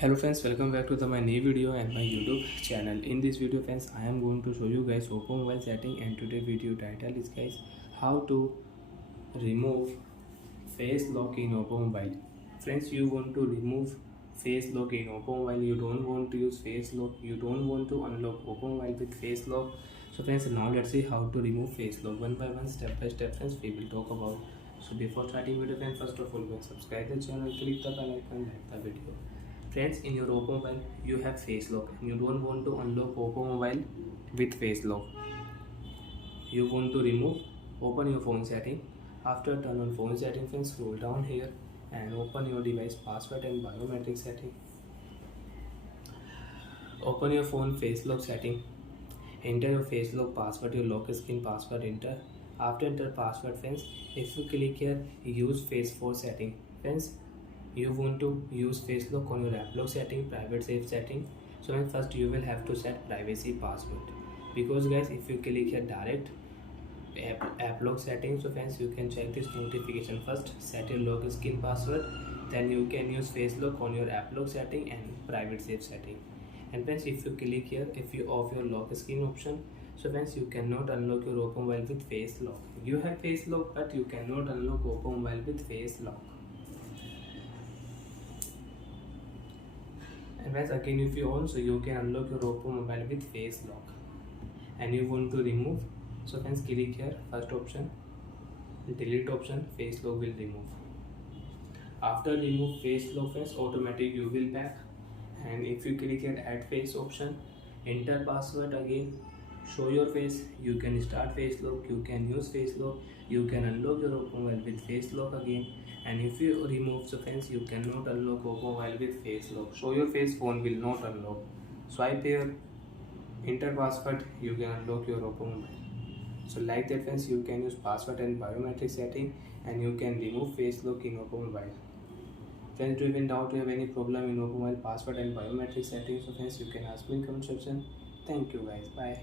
Hello friends, welcome back to my new video and my YouTube channel. In this video friends, I am going to show you guys Oppo mobile setting, and today video title is guys how to remove face lock in Oppo mobile. Friends, you want to remove face lock in Oppo mobile, you don't want to use face lock, you don't want to unlock Oppo mobile with face lock. So friends, now let's see how to remove face lock one by one, step by step friends, we will talk about. So before starting video friends, first of all subscribe the channel, click the bell icon, like the video. Friends, in your Oppo mobile you have face lock and you don't want to unlock Oppo mobile with face lock. You want to remove, open your phone setting. After turn on phone setting friends, scroll down here and open your device password and biometric setting. Open your phone face lock setting. Enter your face lock password, your lock screen password, enter. After enter password friends, if you click here use face 4 setting friends, you want to use face lock on your app lock setting, private safe setting. So first you will have to set privacy password, because guys if you click here direct app lock setting, so friends you can check this notification. First set your lock screen password, then you can use face lock on your app lock setting and private safe setting. And friends, if you click here, if you off your lock screen option, so friends you cannot unlock your Oppo mobile with face lock. You have face lock but you cannot unlock Oppo mobile with face lock. And friends, again if you on, so you can unlock your Oppo mobile with face lock. And you want to remove, so friends click here first option, delete option, face lock will remove. After remove face lock friends, automatic you will back. And if you click here add face option, enter password again, show your face, you can start face lock, you can use face lock, you can unlock your Oppo mobile with face lock again. And if you remove, so friends you cannot unlock Oppo mobile with face lock, show your face, phone will not unlock. Swipe here, enter password, you can unlock your Oppo mobile. So like that friends, you can use password and biometric setting and you can remove face lock in Oppo mobile. Friends, do you even doubt you have any problem in Oppo mobile password and biometric settings? So friends, you can ask me in comment section. Thank you guys, bye.